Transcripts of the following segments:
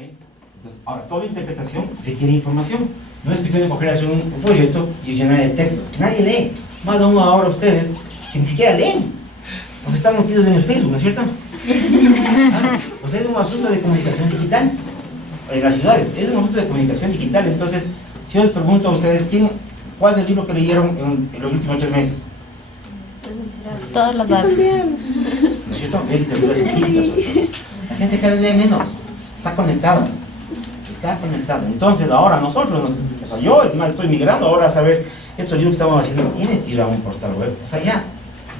Entonces, ahora, toda interpretación requiere información. No es cuestión de coger hacer un folleto y llenar el texto. Nadie lee. Más aún ahora ustedes que ni siquiera leen. O sea, están metidos en el Facebook, ¿no es cierto? O sea, es un asunto de comunicación digital. En las ciudades, es un asunto de comunicación digital. Entonces, si yo les pregunto a ustedes, ¿cuál es el libro que leyeron en los últimos 3 meses? Todas las apps. ¿No es cierto? Literaturas científicas, sobre todo. La gente cada vez lee menos. Está conectada. Está conectada. Entonces, ahora nosotros, o sea, yo, es más, estoy migrando ahora a saber, estos libros que estamos haciendo, tienen que ir a un portal web. O sea, ya,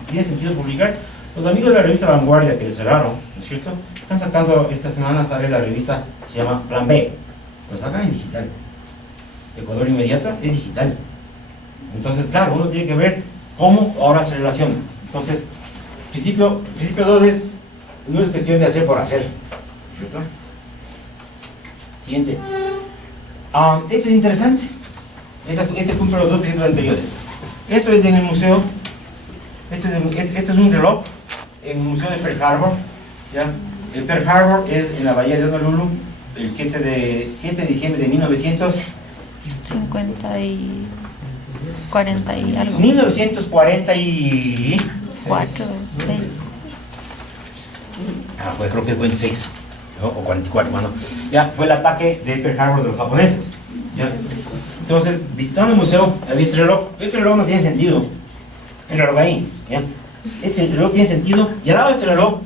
tiene sentido publicar. Los amigos de la revista Vanguardia que cerraron, ¿no es cierto? Están sacando, esta semana sale la revista, se llama Plan B. Lo sacan en digital. Ecuador Inmediato es digital. Entonces, claro, uno tiene que ver cómo ahora se relaciona. Entonces, principio 2 es, no es cuestión de hacer por hacer. ¿Cierto? Siguiente. Esto es interesante. Este cumple los 2 principios anteriores. Esto es en el museo. Este es un reloj en el museo de Pearl Harbor. ¿Ya? El Pearl Harbor es en la bahía de Honolulu el 7 de diciembre de 50 y 40 y algo. 1944, 6. Pues creo que es 26, ¿no? O 44, bueno. Ya, fue el ataque de Pearl Harbor de los japoneses. ¿Ya? Entonces, visitando el museo, había este reloj. Este reloj no tiene sentido. El reloj ahí, ¿ya? Este reloj tiene sentido. Y al lado de este reloj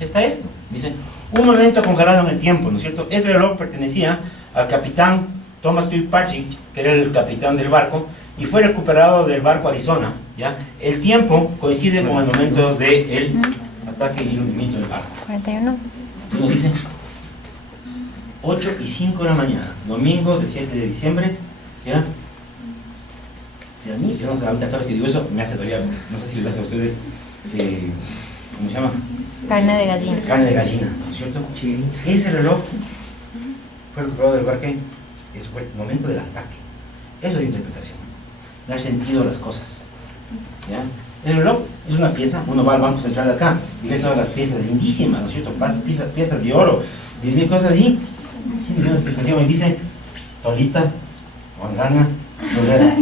está esto. Dice, un momento congelado en el tiempo, ¿no es cierto? Este reloj pertenecía al capitán Thomas Kilpatrick, que era el capitán del barco, y fue recuperado del barco Arizona, ¿ya? El tiempo coincide con el momento del ataque y el hundimiento del barco. 41. Nos dice 8 y 5 de la mañana, domingo de 7 de diciembre, ¿ya? Y a mí, no sé, ahorita claro que digo eso, me hace todavía, no sé si les hace a ustedes, ¿cómo se llama? Carne de gallina. Carne de gallina, ¿no es cierto? Sí. Ese reloj fue recuperado del barco, eso fue el momento del ataque. Eso es interpretación, dar sentido a las cosas, ¿ya? El reloj es una pieza, uno va al banco central de acá y ve todas las piezas lindísimas, ¿no es cierto? Piezas de oro, 10.000 cosas así, sin ninguna explicación, y dice, Tolita, Wangana, Solera.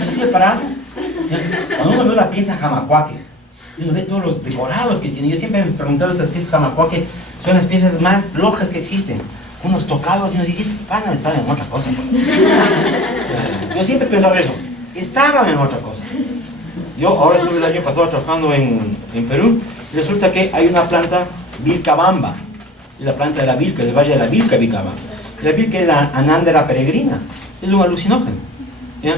No sirve para, cuando uno ve la pieza Jamacuaque, y uno ve todos los decorados que tiene, yo siempre me he preguntado, estas piezas Jamacuaque son las piezas más lojas que existen, unos tocados, y uno dice, estos panas estaban en otra cosa. Yo siempre he pensado eso. Estaban en otra cosa. Yo ahora estuve el año pasado trabajando en Perú y resulta que hay una planta Vilcabamba, y la planta de la Vilca, del Valle de la Vilca, Vilcabamba. La Vilca es la anándera peregrina, es un alucinógeno, ¿ya?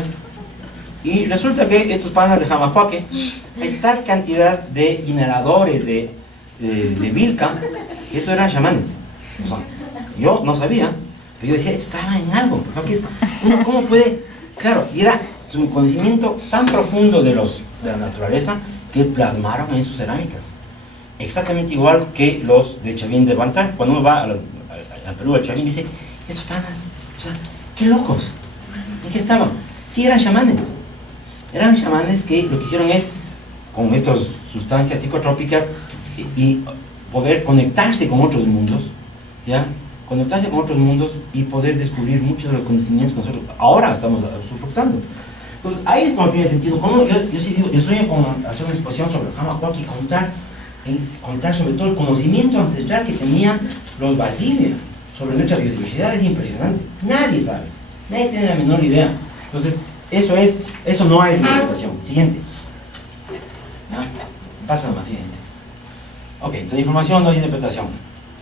Y resulta que estos panas de Jamacuaque, hay tal cantidad de inhaladores de Vilca, que estos eran chamanes. O sea, yo no sabía, pero yo decía, esto estaba en algo, porque uno cómo puede, claro, y era su conocimiento tan profundo de la naturaleza que plasmaron en sus cerámicas. Exactamente igual que los de Chavín de Bantar. Cuando uno va al Perú, al Chavín, dice, estos panas, o sea, qué locos. ¿En qué estaban? Sí, eran chamanes. Eran chamanes que lo que hicieron es, con estas sustancias psicotrópicas, y poder conectarse con otros mundos, ¿ya? Conectarse con otros mundos y poder descubrir muchos de los conocimientos que nosotros ahora estamos usufructando. Entonces, ahí es cuando tiene sentido. Como yo sí digo, yo sueño con hacer una exposición sobre el Jamacuaque y contar sobre todo el conocimiento ancestral que tenían los Valdivia sobre nuestra biodiversidad. Es impresionante. Nadie sabe. Nadie tiene la menor idea. Entonces, eso no es interpretación. Siguiente. ¿Ya? Pasa nomás, siguiente. Ok, entonces información no es interpretación.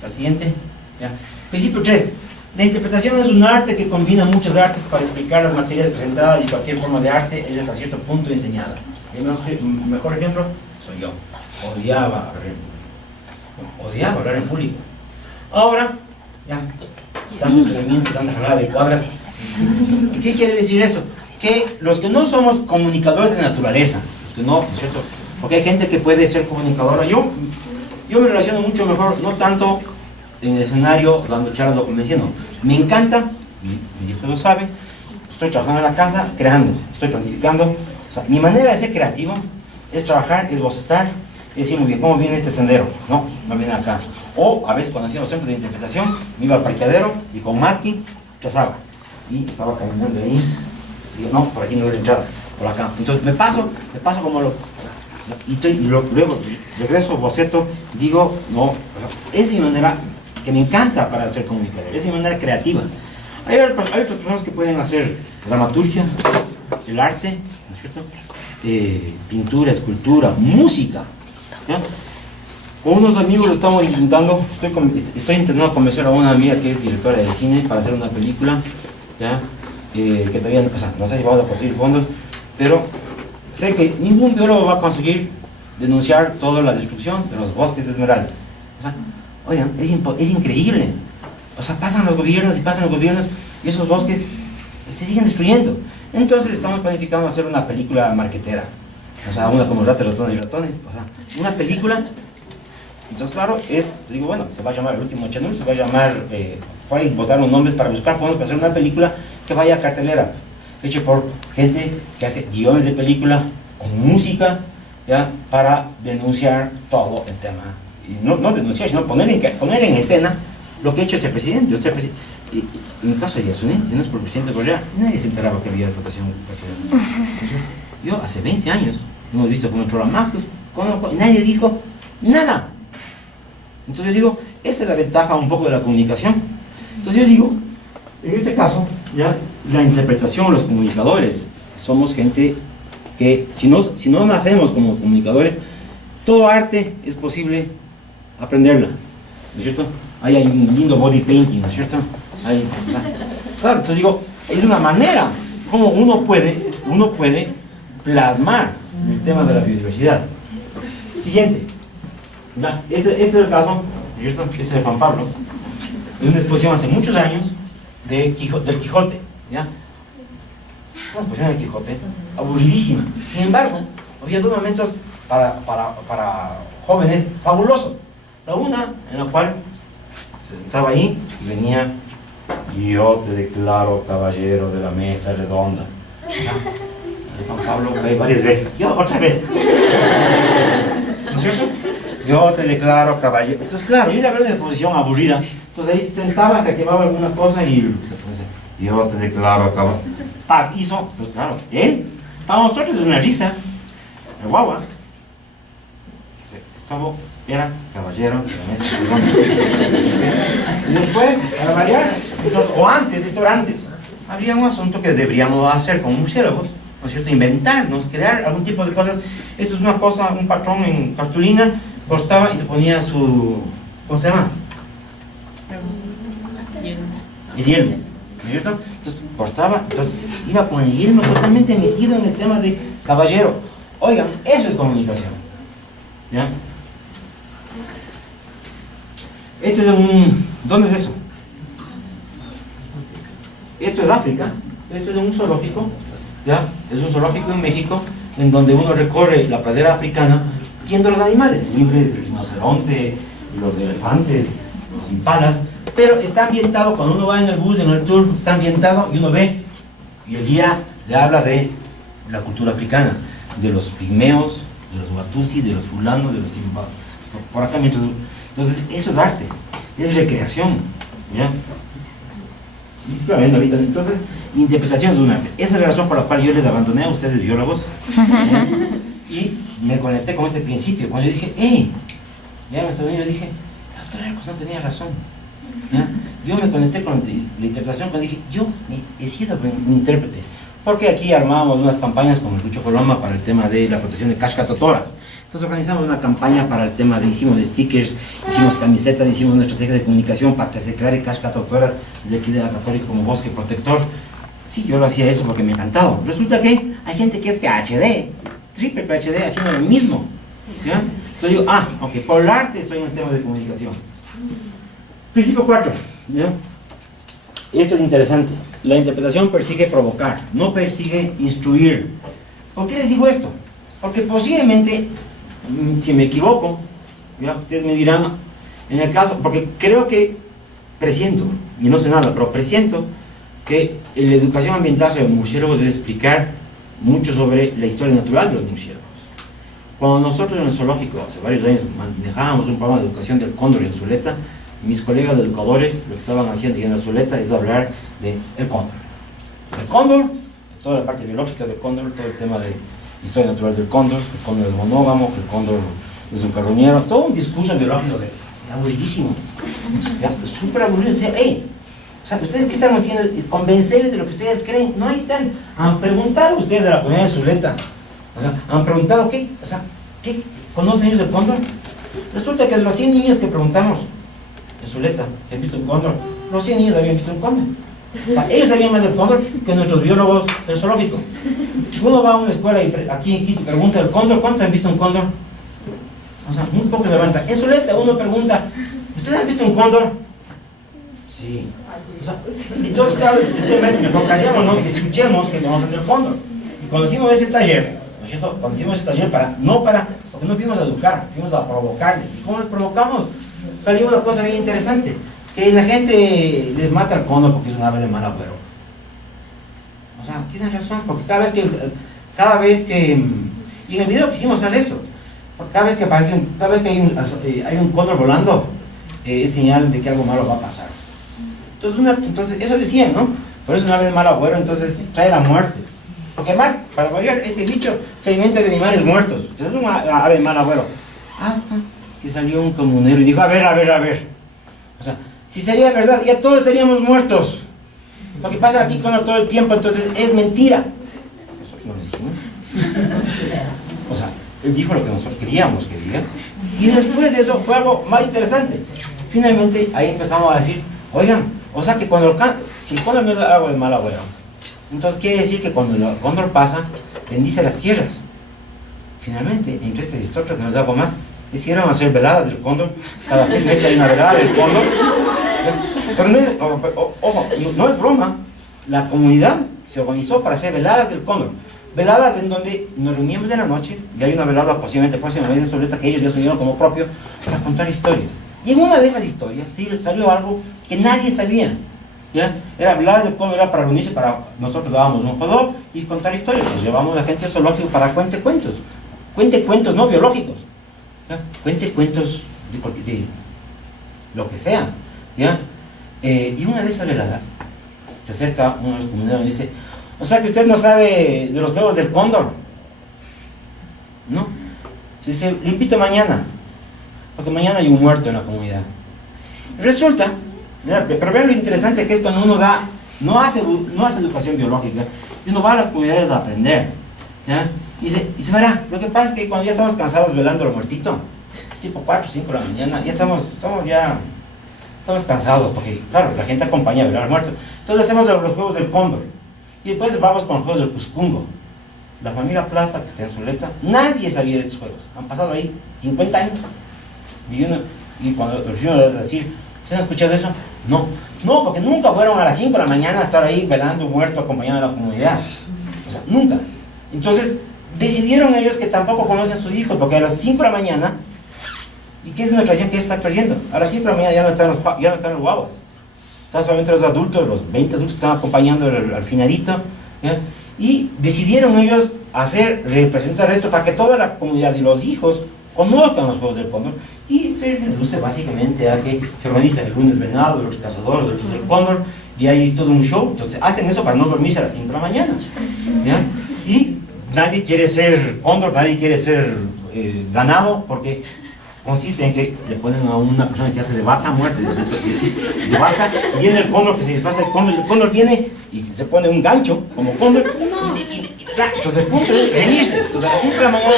La siguiente. ¿Ya? Principio 3. La interpretación es un arte que combina muchas artes para explicar las materias presentadas y cualquier forma de arte es hasta cierto punto enseñada. El mejor ejemplo soy yo. Odiaba hablar en público. Ahora, ya, tanto entrenamiento, tanta jalada de cuadras. ¿Qué quiere decir eso? Que los que no somos comunicadores de naturaleza, los que no, ¿no es cierto? Porque hay gente que puede ser comunicadora. Yo me relaciono mucho mejor, no tanto en el escenario dando charlas o convenciendo. Me encanta, mi hijo lo sabe, estoy trabajando en la casa, creando, estoy planificando. O sea, mi manera de ser creativo es trabajar, es bocetar, es decir, muy bien, ¿cómo viene este sendero? No viene acá. O a veces cuando hacía los centros de interpretación, me iba al parqueadero y con masking trazaba. Y estaba caminando ahí. Y digo, no, por aquí no es la entrada, por acá. Entonces me paso como luego regreso, boceto, digo, no, esa es mi manera que me encanta para ser comunicador, esa es mi manera creativa. Hay otras personas que pueden hacer dramaturgia, el arte, ¿no es cierto? Pintura, escultura, música, ¿ya? Con unos amigos estamos intentando, estoy intentando convencer a una amiga que es directora de cine para hacer una película, ¿ya? Que todavía no, o sea, no sé si vamos a conseguir fondos, pero sé que ningún biólogo va a conseguir denunciar toda la destrucción de los bosques de esmeraldas. O sea, oigan, es increíble. O sea, pasan los gobiernos y esos bosques se siguen destruyendo. Entonces estamos planificando hacer una película marquetera. O sea, una como Ratas, Ratones y Ratones. O sea, una película. Entonces, claro, digo, bueno, se va a llamar El Último Chanel, se va a llamar, por ahí votar los nombres para buscar fondos para hacer una película que vaya a cartelera, hecho por gente que hace guiones de película con música, ¿ya? Para denunciar todo el tema. Y no denunciar, sino poner en escena lo que ha hecho este presidente. Y en el caso de Yasuní, si no es por el presidente Correa, nadie se enteraba que había explotación. Yo, hace 20 años, hemos visto cómo entró la mafia, nadie dijo nada. Entonces yo digo, esa es la ventaja un poco de la comunicación. Entonces yo digo, en este caso, ya la interpretación, los comunicadores, somos gente que si no nacemos como comunicadores, todo arte es posible aprenderla, ¿no es cierto? Ahí hay un lindo body painting, ¿no es cierto? Claro, entonces digo, es una manera como uno puede plasmar el tema de la biodiversidad. Siguiente. Este es el caso, ¿no es cierto? Este es de Juan Pablo. Es una exposición hace muchos años del Quijote, ¿ya? Una exposición del Quijote, aburridísima. Sin embargo, había dos momentos para jóvenes fabulosos. La una, en la cual se sentaba ahí y venía: yo te declaro caballero de la mesa redonda. ¿Ya? Juan Pablo varias veces, yo otra vez. ¿No es cierto? Yo te declaro caballero. Entonces, claro, yo iba a ver una exposición aburrida. Entonces ahí se sentaba, se activaba alguna cosa y se puede decir: yo te declaro caballero. Hizo, pues claro, él, para nosotros es una risa. El guagua. Gustavo era caballero de la mesa redonda. Y después, para variar, entonces, o antes, esto era antes, habría un asunto que deberíamos hacer con murciélagos, ¿no es cierto? Inventarnos, crear algún tipo de cosas. Esto es una cosa, un patrón en cartulina, cortaba y se ponía su, ¿cómo se llama? El yelmo, ¿no es cierto? Entonces cortaba, entonces iba con el yelmo totalmente metido en el tema de caballero. Oigan, eso es comunicación, ¿ya? Esto es ¿dónde es eso? Esto es África, esto es un zoológico, ¿ya? Es un zoológico en México, en donde uno recorre la pradera africana viendo los animales libres, el rinoceronte, los elefantes, los impalas, pero está ambientado, cuando uno va en el bus, en el tour, está ambientado y uno ve, y el guía le habla de la cultura africana, de los pigmeos, de los watusi, de los fulanos, de los imbados, por acá mientras. Entonces, eso es arte, es recreación, ¿ya? Y claro, ahorita, entonces, interpretación es un arte. Esa es la razón por la cual yo les abandoné a ustedes, biólogos, ¿ya? Y me conecté con este principio. Cuando yo dije, ya en Estados Unidos, yo dije, el doctor Arcos no tenía razón, ¿ya? Yo me conecté con la interpretación cuando dije, yo he sido un intérprete. Porque aquí armábamos unas campañas con el Lucho Coloma para el tema de la protección de cascatotoras. Entonces organizamos una campaña para el tema de, hicimos stickers, hicimos camisetas, hicimos una estrategia de comunicación para que se declare cascatotoras desde aquí de la Católica como bosque protector. Sí, yo lo hacía eso porque me encantaba. Resulta que hay gente que es PhD, triple PhD, haciendo lo mismo, ¿ya? Entonces digo, ok, por el arte estoy en el tema de comunicación. Principio 4, ¿ya? Esto es interesante. La interpretación persigue provocar, no persigue instruir. ¿Por qué les digo esto? Porque posiblemente, si me equivoco, ¿ya? Ustedes me dirán, en el caso, porque creo que presiento, y no sé nada, pero presiento que la educación ambiental sobre murciélagos debe explicar mucho sobre la historia natural de los murciélagos. Cuando nosotros en el zoológico, hace varios años, manejábamos un programa de educación del cóndor en Zuleta, mis colegas educadores lo que estaban haciendo en la Zuleta es hablar del cóndor. El cóndor, toda la parte biológica del cóndor, todo el tema de historia natural del cóndor, el cóndor es monógamo, el cóndor es un carroñero, todo un discurso biológico aburridísimo, súper aburrido. O sea, o sea, ustedes qué están haciendo, convencerles de lo que ustedes creen, no hay tal. Han preguntado ustedes de la comunidad de Zuleta, o sea, han preguntado qué, o sea, ¿qué conocen ellos del cóndor? Resulta que de los 100 niños que preguntamos en Zuleta, ¿se han visto un cóndor? Los 100 niños habían visto un cóndor. O sea, ellos sabían más del cóndor que nuestros biólogos del zoológico. Uno va a una escuela y aquí en Quito pregunta del cóndor, ¿cuántos han visto un cóndor? O sea, muy poco levanta. En Zuleta uno pregunta, ¿ustedes han visto un cóndor? Sí. O sea, entonces, claro, mejor callamos, ¿no? Escuchemos que conocen del cóndor. Y cuando hicimos ese taller, ¿no es cierto? Cuando hicimos ese taller, porque no fuimos a educar, fuimos a provocarle. ¿Y cómo les provocamos? Salió una cosa bien interesante, que la gente les mata al cóndor porque es un ave de mal agüero. O sea, tienen razón, porque cada vez que y en el video que hicimos sale eso, cada vez que hay un cóndor volando, es señal de que algo malo va a pasar. Entonces eso decían, ¿no? Por eso es un ave de mal agüero, entonces trae la muerte. Porque además, para variar, este bicho se alimenta de animales muertos. Entonces es un ave de mal agüero. Hasta que salió un comunero y dijo, a ver. O sea, si sería verdad, ya todos estaríamos muertos. Lo que pasa aquí con todo el tiempo, entonces es mentira. Nosotros no le dijimos. O sea, él dijo lo que nosotros queríamos que diga. Y después de eso fue algo más interesante. Finalmente ahí empezamos a decir, oigan, o sea que si el cóndor no es algo de mal agüero, entonces quiere decir que cuando el cóndor pasa, bendice las tierras. Finalmente, entre estas historias no es algo más. Decidieron hacer veladas del cóndor. Cada 6 meses hay una velada del cóndor. Pero no es broma. La comunidad se organizó para hacer veladas del cóndor. Veladas en donde nos reuníamos en la noche, y hay una velada posiblemente próximamente en Zuleta que ellos ya subieron como propio para contar historias. Y en una de esas historias salió algo que nadie sabía. ¿Ya? Era veladas del cóndor, era para reunirse, nosotros dábamos un juego y contar historias. Nos llevamos a la gente del zoológico para cuente cuentos no biológicos. ¿Ya? Cuente cuentos de lo que sea, ¿ya? Y una de esas veladas se acerca uno de los comuneros y dice, o sea que usted no sabe de los juegos del cóndor, ¿no? Se dice, le invito mañana, porque mañana hay un muerto en la comunidad. Resulta, pero vean lo interesante que es cuando uno no hace educación biológica, y uno va a las comunidades a aprender, ¿ya? Y se verá, lo que pasa es que cuando ya estamos cansados velando al muertito, tipo 4 o 5 de la mañana, ya estamos cansados, porque claro, la gente acompaña a velar al muerto. Entonces hacemos los juegos del cóndor, y después vamos con los juegos del Cuscungo. La familia Plaza, que está en Zuleta, nadie sabía de estos juegos, han pasado ahí 50 años, y cuando los niños les decir, ¿ustedes han escuchado eso? No, porque nunca fueron a las 5 de la mañana a estar ahí velando un muerto acompañando a la comunidad, o sea, nunca. Entonces decidieron ellos que tampoco conocen a sus hijos, porque a las 5 de la mañana, ¿y qué es una tradición que se está perdiendo? A las 5 de la mañana ya no están los guaguas, están solamente los adultos, los 20 adultos que están acompañando al finadito, ¿ya? Y decidieron ellos representar esto para que toda la comunidad y los hijos conozcan los juegos del cóndor, y se reduce básicamente a que se organiza el lunes venado, el otro cazador, el otro del cóndor, y hay todo un show. Entonces hacen eso para no dormirse a las 5 de la mañana, ¿ya? Y nadie quiere ser cóndor, nadie quiere ser ganado, porque consiste en que le ponen a una persona que hace de vaca muerta, de vaca, y viene el cóndor que se disfraza de cóndor, y el cóndor viene y se pone un gancho como cóndor, entonces el punto es reírse. Entonces a las 5 de la mañana,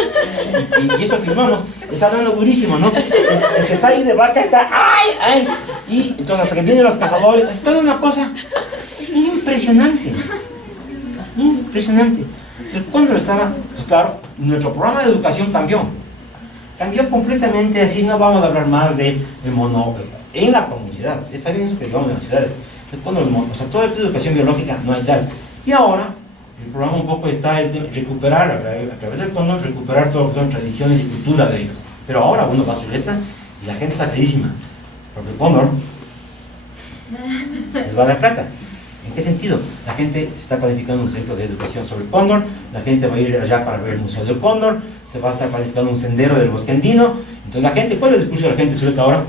y eso filmamos, está dando durísimo, ¿no? El que está ahí de vaca está, ¡ay! Y entonces hasta que vienen los cazadores, es toda una cosa impresionante. El cóndor estaba, pues claro, nuestro programa de educación cambió completamente, así no vamos a hablar más del mono en la comunidad. Está bien eso que digamos en las ciudades, el cóndor es mono, o sea, toda la educación biológica no hay tal. Y ahora el programa un poco está el de recuperar a través del cóndor, recuperar todo lo que son tradiciones y cultura de ellos. Pero ahora uno va a Zuleta y la gente está felicísima, porque el cóndor les va a dar plata. ¿En qué sentido? La gente se está planificando un centro de educación sobre el cóndor, la gente va a ir allá para ver el Museo del Cóndor, se va a estar planificando un sendero del bosque andino. Entonces la gente, ¿cuál es el discurso de la gente sobre ahora?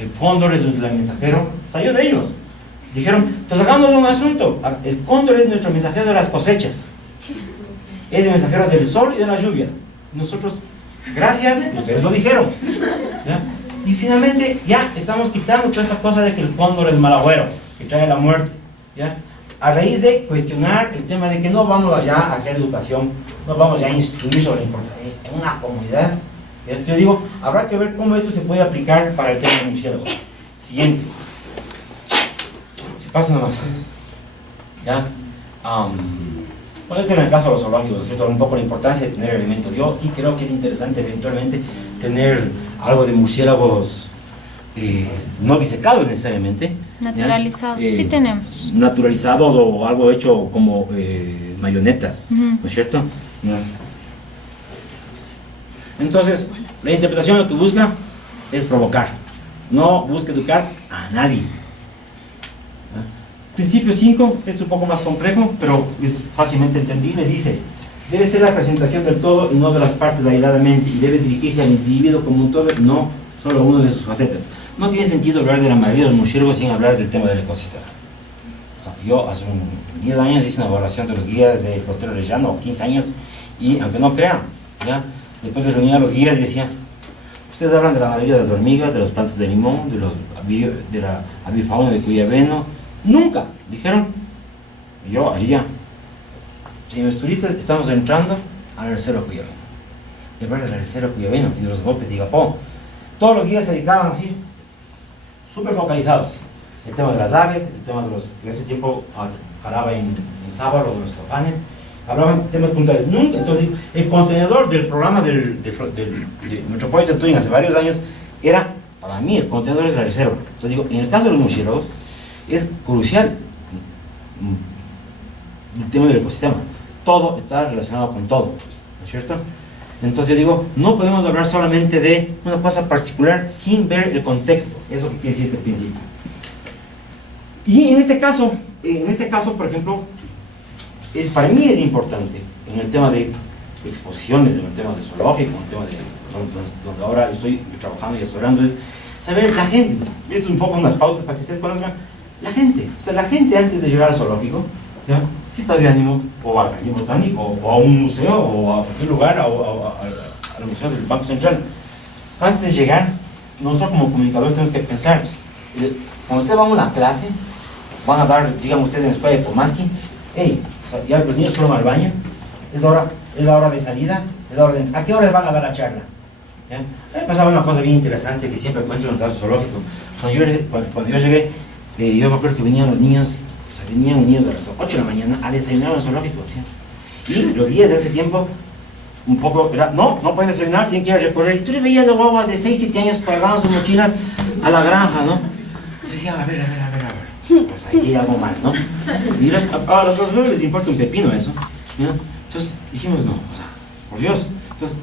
El cóndor es el mensajero, salió de ellos. Dijeron, entonces hagamos un asunto, el cóndor es nuestro mensajero de las cosechas, es el mensajero del sol y de la lluvia. Nosotros, gracias, ustedes lo dijeron. ¿Ya? Y finalmente ya estamos quitando toda esa cosa de que el cóndor es mal agüero, que trae la muerte. ¿Ya? A raíz de cuestionar el tema de que no vamos allá a hacer educación, no vamos ya a instruir sobre en una comunidad. ¿Ya? Yo digo, habrá que ver cómo esto se puede aplicar para el tema de murciélagos. Siguiente. Se pasa nomás. ¿Ya? Bueno, este es en el caso de los zoológicos, ¿cierto? Un poco la importancia de tener elementos. Yo sí creo que es interesante eventualmente tener algo de murciélagos no disecados necesariamente. Naturalizados, sí tenemos. Naturalizados o algo hecho como marionetas, ¿no es cierto? ¿Ya? Entonces, la interpretación lo que busca es provocar. No busca educar a nadie. Principio 5 es un poco más complejo, pero es fácilmente entendible. Dice, debe ser la presentación del todo y no de las partes aisladamente, y debe dirigirse al individuo como un todo, no solo uno de sus facetas. No tiene sentido hablar de la mayoría de los murciélagos sin hablar del tema del ecosistema. O sea, yo hace 10 años hice una evaluación de los guías de flotero llano, o 15 años, y aunque no crean, ¿ya? Después de reunir a los guías y decía, ustedes hablan de la mayoría de las hormigas, de las plantas de limón, de la avifauna de Cuyabeno. Nunca, dijeron. Y yo haría. Señores turistas, estamos entrando al reserva Cuyabeno. Y hablar del reserva Cuyabeno y de los golpes de Igapó. Todos los guías se dedicaban así, súper focalizados. El tema de las aves, el tema de los. En ese tiempo paraba en Sábalo, de los tofanes. Hablaban de temas puntuales. Nunca. Entonces, el contenedor del programa de Metropolitan Touring hace varios años era, para mí, el contenedor es la reserva. Entonces, digo, en el caso de los murciélagos, es crucial el tema del ecosistema. Todo está relacionado con todo, ¿no es cierto? Entonces digo, no podemos hablar solamente de una cosa particular sin ver el contexto. Eso que quiere decir este principio. Y en este caso, por ejemplo, para mí es importante en el tema de exposiciones, en el tema de zoológico, en el tema de donde ahora estoy trabajando y asesorando, es saber la gente. Esto es un poco unas pautas para que ustedes conozcan. La gente, o sea, la gente antes de llegar al zoológico, ¿ya? ¿Qué está de ánimo? O al jardín botánico, o a un museo, o a cualquier lugar, al museo del Banco Central. Antes de llegar, nosotros como comunicadores tenemos que pensar, cuando ustedes van a una clase, van a dar, digamos ustedes en la escuela de Pomaski, hey, o sea, ya los niños fueron al baño, es la hora de salida, ¿a qué hora van a dar la charla? ¿Ya? Me pasaba una cosa bien interesante que siempre cuento en el caso zoológico. Cuando yo llegué, yo me acuerdo que venían los niños, o sea, venían niños a las 8 de la mañana a desayunar al zoológico, ¿sí? Y los guías de ese tiempo, un poco, era, no pueden desayunar, tienen que ir a recorrer. Y tú le veías a guaguas de 6, 7 años cargando sus mochilas a la granja, ¿no? Entonces decía, a ver, pues aquí hay algo mal, ¿no? Y a los profesores les importa un pepino eso, ¿no? Entonces dijimos, no, o sea, por Dios. Entonces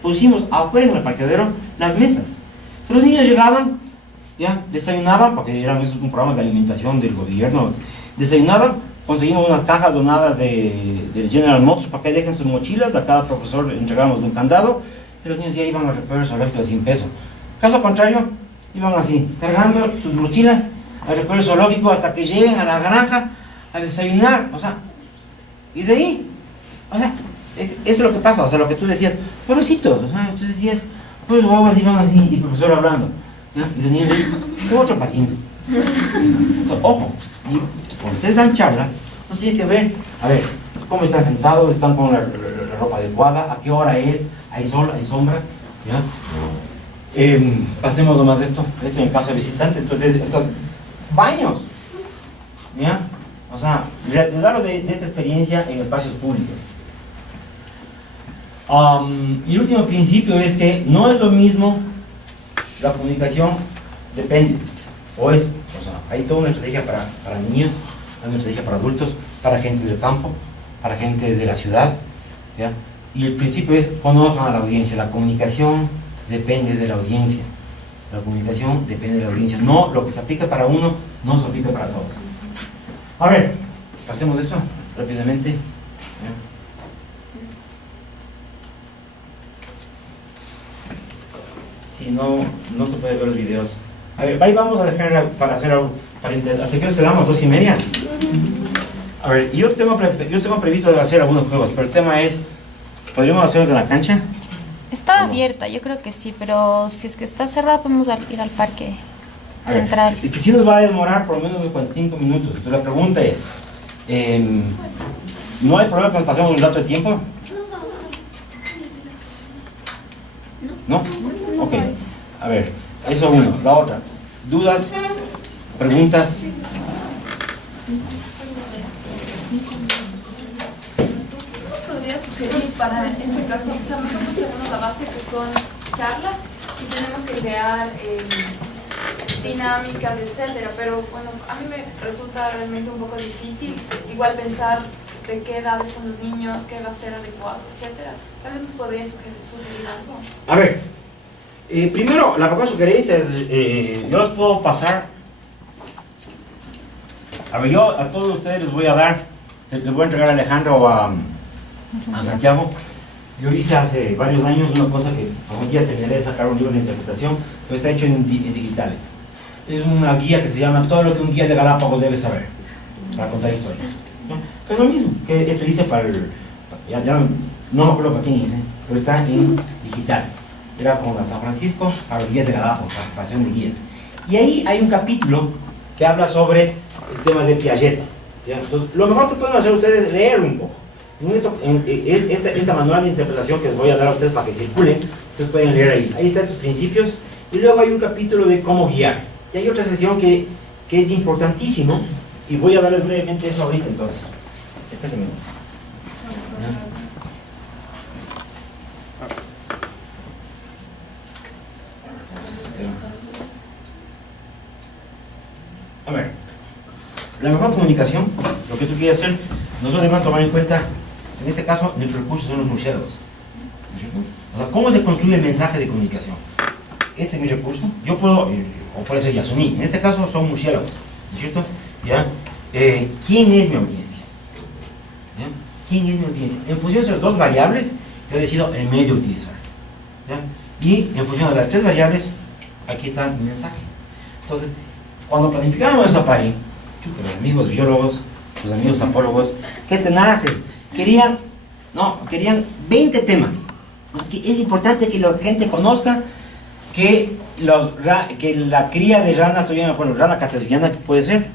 pusimos afuera en el parqueadero las mesas. Entonces, los niños llegaban, ya, desayunaban, porque era un programa de alimentación del gobierno, desayunaban, conseguimos unas cajas donadas del General Motors para que dejen sus mochilas, a cada profesor entregamos un candado, y los niños ya iban a recorrer zoológico sin peso. Caso contrario, iban así, cargando sus mochilas a recorrer zoológico hasta que lleguen a la granja a desayunar, o sea, y de ahí, o sea, eso es lo que pasa, o sea, lo que tú decías, pobrecitos, o sea, tú decías, pues los guaguas iban así, y el profesor hablando, ¿ya? Y los niños de ahí, otro patín. Entonces, ojo, y cuando ustedes dan charlas, no tienen que ver, a ver, cómo están sentados, están con la ropa adecuada, a qué hora es, hay sol, hay sombra, ¿ya? Pasemos nomás esto en el caso de visitante, entonces baños, ¿ya? O sea, les hablo de esta experiencia en espacios públicos. Y el último principio es que no es lo mismo la comunicación, depende, o sea, hay toda una estrategia para niños, hay una estrategia para adultos, para gente del campo, para gente de la ciudad, ¿ya? Y el principio es conozcan a la audiencia, la comunicación depende de la audiencia, la comunicación depende de la audiencia, no lo que se aplica para uno, no se aplica para todos. A ver, pasemos eso rápidamente. Si no, no se puede ver los videos. A ver, ahí vamos a dejar para hacer algo. ¿Hasta que nos quedamos? 2:30. A ver, yo tengo previsto de hacer algunos juegos, pero el tema es, ¿podríamos hacerlos de la cancha? Está abierta, yo creo que sí, pero si es que está cerrada podemos ir al parque central. Es que sí nos va a demorar por lo menos unos 45 minutos. Entonces la pregunta es, ¿no hay problema cuando pasemos un rato de tiempo? ¿No? Ok. A ver, eso uno. La otra. ¿Dudas? ¿Preguntas? Podría sugerir para este caso, o sea, nosotros tenemos la base que son charlas y tenemos que crear dinámicas, etcétera, pero bueno, a mí me resulta realmente un poco difícil igual pensar de qué edades son los niños, qué va a ser adecuado, etcétera. Tal vez nos podría sugerir algo. A ver, primero, la primera sugerencia es, yo les puedo pasar, a ver, yo a todos ustedes les voy a dar, les voy a entregar a Alejandro o a Santiago. Yo hice hace varios años una cosa que algún día terminaré de sacar un libro de interpretación, pero está hecho en digital. Es una guía que se llama Todo lo que un guía de Galápagos debe saber para contar historias, ¿no? Es lo mismo que esto hice para el, ya no me acuerdo para quién hice, pero está en digital. Era como la San Francisco para los guías de Galápagos, para la preparación de guías. Y ahí hay un capítulo que habla sobre el tema de Piaget, ¿ya? Entonces, lo mejor que pueden hacer ustedes es leer un poco. Esta manual de interpretación que les voy a dar a ustedes para que circulen, ustedes pueden leer ahí. Ahí están sus principios. Y luego hay un capítulo de cómo guiar. Y hay otra sesión que es importantísimo. Y voy a darles brevemente eso ahorita entonces. Espérenme. A ver, la mejor comunicación, lo que tú quieres hacer, nosotros debemos tomar en cuenta, en este caso, nuestros recursos son los murciélagos. ¿No es cierto? O sea, ¿cómo se construye el mensaje de comunicación? Este es mi recurso, yo puedo, o puede ser Yasuní, en este caso son murciélagos, ¿no es cierto? ¿Ya? ¿Quién es mi audiencia? ¿Ya? ¿Quién es mi audiencia? En función de esas dos variables, yo decido el medio a utilizar. ¿Ya? Y en función de las tres variables, aquí está mi mensaje. Entonces, cuando planificábamos esa pari, los amigos biólogos, los amigos apólogos, qué tenaces, querían 20 temas. Es que es importante que la gente conozca que la cría de ranas, todavía me acuerdo, rana catasviana puede ser,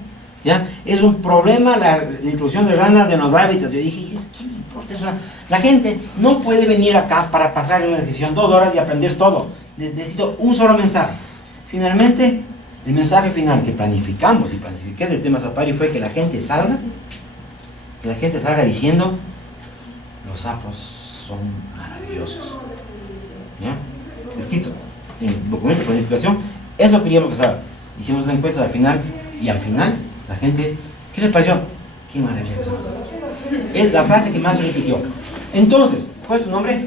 ¿ya? Es un problema la introducción de ranas en los hábitats. Yo dije, ¿qué me importa eso? La gente no puede venir acá para pasar una descripción 2 horas y aprender todo. Necesito un solo mensaje. Finalmente, el mensaje final que planificamos y planifiqué del tema Sapari fue que la gente salga diciendo: los sapos son maravillosos. ¿Ya? Escrito en documento de planificación, eso queríamos que salga. Hicimos una encuesta al final, y al final la gente, ¿qué les pareció? Qué maravilla que son los sapos. Es la frase que más se repitió. Entonces, ¿cuál es tu nombre?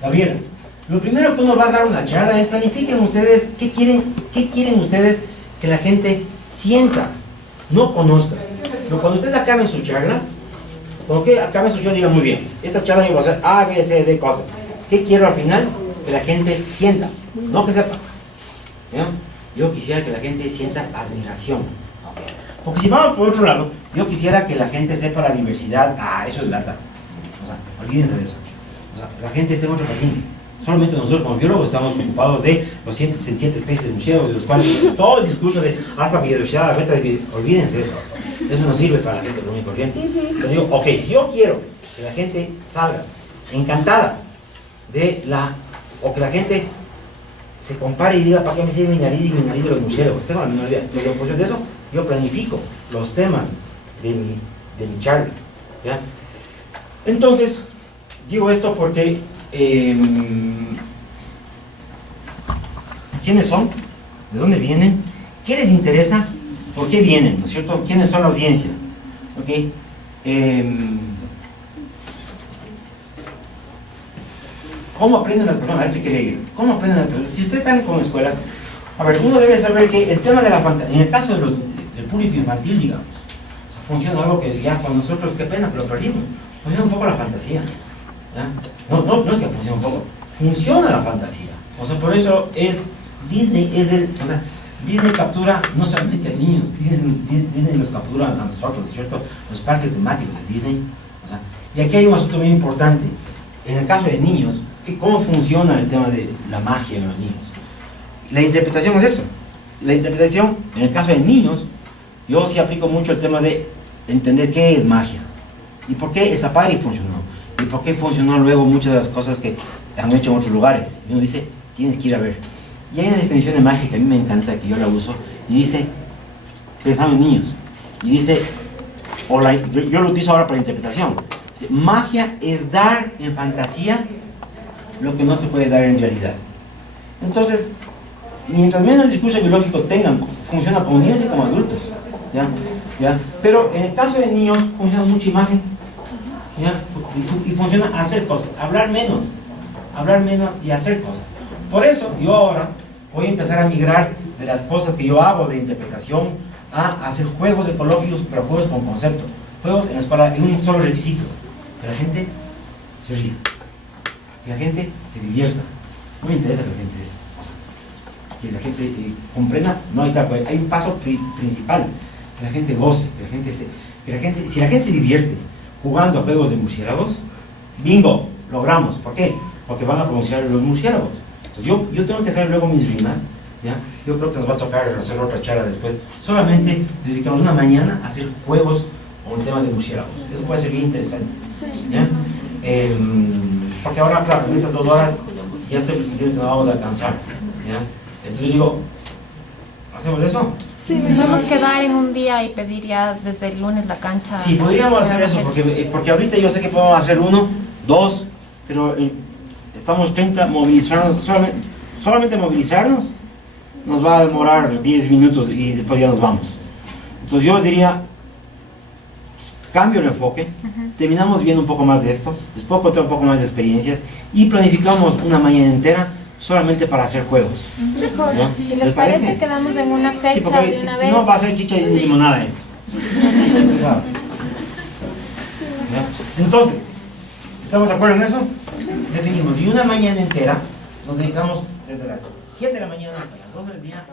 Gabriela. Lo primero que uno va a dar una charla es planifiquen ustedes qué quieren ustedes que la gente sienta, no conozca. Pero cuando ustedes acaben sus charlas, digan: muy bien, esta charla yo voy a hacer A, B, C, D cosas. ¿Qué quiero al final? Que la gente sienta, no que sepa. ¿Ya? Yo quisiera que la gente sienta admiración. Porque si vamos por otro lado, yo quisiera que la gente sepa la diversidad. Eso es lata. O sea, olvídense de eso. O sea, la gente esté en otro patín. Solamente nosotros como biólogos estamos preocupados de los 167 especies de murciélagos, de los cuales todo el discurso de alfa biodiversidad, beta biodiversidad, olvídense de eso. Eso no sirve para la gente común y corriente. Entonces digo, ok, si yo quiero que la gente salga encantada o que la gente se compare y diga: ¿para qué me sirve mi nariz y mi nariz de los murciélagos? Tengo la misma idea. Pero en función de eso, yo planifico los temas de mi charla. ¿Ya? Entonces, digo esto porque ¿quiénes son? ¿De dónde vienen? ¿Qué les interesa? ¿Por qué vienen? ¿No es cierto? ¿Quiénes son la audiencia? ¿Ok? ¿Cómo aprenden las personas? A esto quería ir. ¿Cómo aprenden las personas? Si ustedes están con escuelas, a ver, uno debe saber que el tema de la fantasía, en el caso de del público infantil, digamos. O sea, funciona algo que ya con nosotros, qué pena, pero perdimos. Funciona un poco la fantasía. ¿Ya? No es que funcione un poco, funciona la fantasía. O sea, por eso es Disney, o sea, Disney captura no solamente a niños, Disney los captura a nosotros, ¿cierto? Los parques temáticos de Disney. O sea, y aquí hay un asunto muy importante. En el caso de niños, ¿cómo funciona el tema de la magia en los niños? La interpretación es eso. La interpretación, en el caso de niños, yo sí aplico mucho el tema de entender qué es magia y por qué esa party funcionó y por qué funcionó luego muchas de las cosas que han hecho en otros lugares. Y uno dice, tienes que ir a ver. Y hay una definición de magia que a mí me encanta, que yo la uso, y dice, pensando en niños, y dice, yo lo utilizo ahora para interpretación. Dice, magia es dar en fantasía lo que no se puede dar en realidad. Entonces, mientras menos discurso biológico tengan, funciona como niños y como adultos. ¿Ya? ¿Ya? Pero en el caso de niños, funciona mucha imagen. ¿Ya? Y funciona hacer cosas, hablar menos y hacer cosas. Por eso, yo ahora voy a empezar a migrar de las cosas que yo hago de interpretación a hacer juegos ecológicos, pero juegos con concepto. Juegos en la escuela, en un solo requisito: que la gente se ría, que la gente se divierta. No me interesa que la gente comprenda, no hay tal, hay un paso principal: que la gente goce, si la gente se divierte jugando a juegos de murciélagos, bingo, logramos. ¿Por qué? Porque van a pronunciar los murciélagos. Entonces yo tengo que hacer luego mis rimas, ¿ya? Yo creo que nos va a tocar hacer otra charla después. Solamente dedicamos una mañana a hacer juegos con el tema de murciélagos. Eso puede ser bien interesante, ¿ya? Porque ahora, claro, en estas 2 horas ya estoy sintiendo que no vamos a alcanzar, ¿ya? Entonces yo digo, ¿hacemos eso? Sí, podemos quedar en un día y pedir ya desde el lunes la cancha. Sí, podríamos hacer eso, porque ahorita yo sé que podemos hacer 1, 2, pero estamos 30, movilizarnos, solamente movilizarnos nos va a demorar 10 minutos y después ya nos vamos. Entonces yo diría, cambio el enfoque, terminamos viendo un poco más de esto, después contar un poco más de experiencias y planificamos una mañana entera solamente para hacer juegos. ¿No? Si les parece, quedamos en una fecha, sí, porque de una si vez. no va a ser chicha y limonada esto. Entonces, ¿estamos de acuerdo en eso? Definimos, y una mañana entera nos dedicamos desde las 7 de la mañana hasta las 2 del día